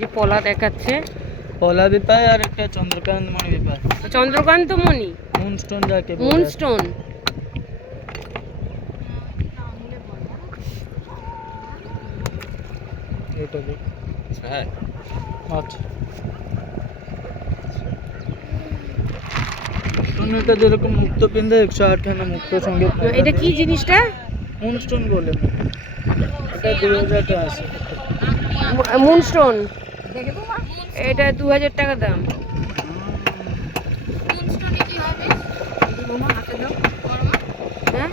যে পলা দেখাচ্ছে, পলা भी पाए আর একটা চন্দ্রকান্ত মণি भी पाए। চন্দ্রকান্ত মণি, মুনস্টোন যাকে বলে। মুনস্টোন। এটা দেখ। হ্যাঁ আচ্ছা এটা যেরকম মুক্ত পিন্ধে 108 খানা মুক্ত সঙ্গে এটা কি জিনিসটা? মুনস্টোন বলে না, এটা 2000 টাকা আছে। মুনস্টোন, এটা 2000 টাকা দাম। হ্যাঁ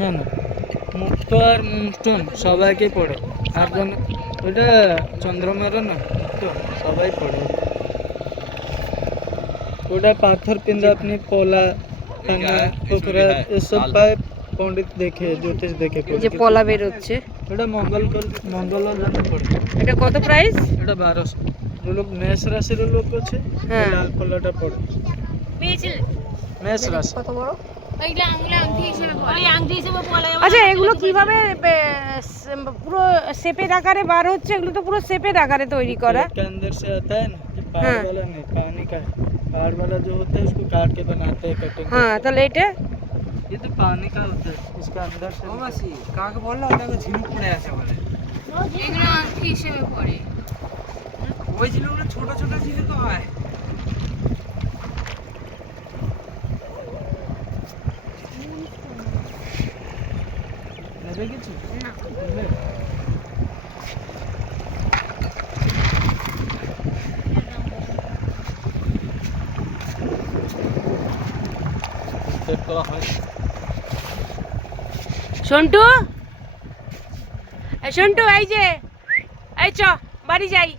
না না, মুক্ত আর মুনস্টোন সবাইকে পড়ে, আর জন ওটা চন্দ্রমেরও না, তো সবাই পড়ে। ওটা পাথর পিন্ধা আপনি পলা কানা পোখরা এসব পায় पंडित देखे ज्योतिष देखे যে পলা বের হচ্ছে, এটা মঙ্গলের জন্য পড়ে। এটা কত প্রাইস? এটা 1200। যে লোক মেষ রাশির লোক আছে, হ্যাঁ। লাল পলাটা পড়ে। মেষ রাশি কত বড়? আচ্ছা এগুলো কিভাবে পুরো শেপের আকারে বার হচ্ছে? এগুলো তো পুরো শেপের আকারে তৈরি করা। के अंदर से आता है ना, कि पहाड़ वाला नहीं, पानी का है। पहाड़ वाला जो होता है उसको काट के बनाते हैं कटिंग। হ্যাঁ তাহলে এটা ये तो पानी का होता है, इसका अंदर से কাকে বললো ওটাকে ঝিনুক পড়ে আছে বলে, এগুলো আংটি হিসেবে পড়ে। ওই ঝিনুকগুলো ছোট ছোট ঝিনুক হয়। নেবে কিছু না নেবে? সেট করা হয়। সন্টু, এই সন্টু, এই যে এই চ বাড়ি যাই।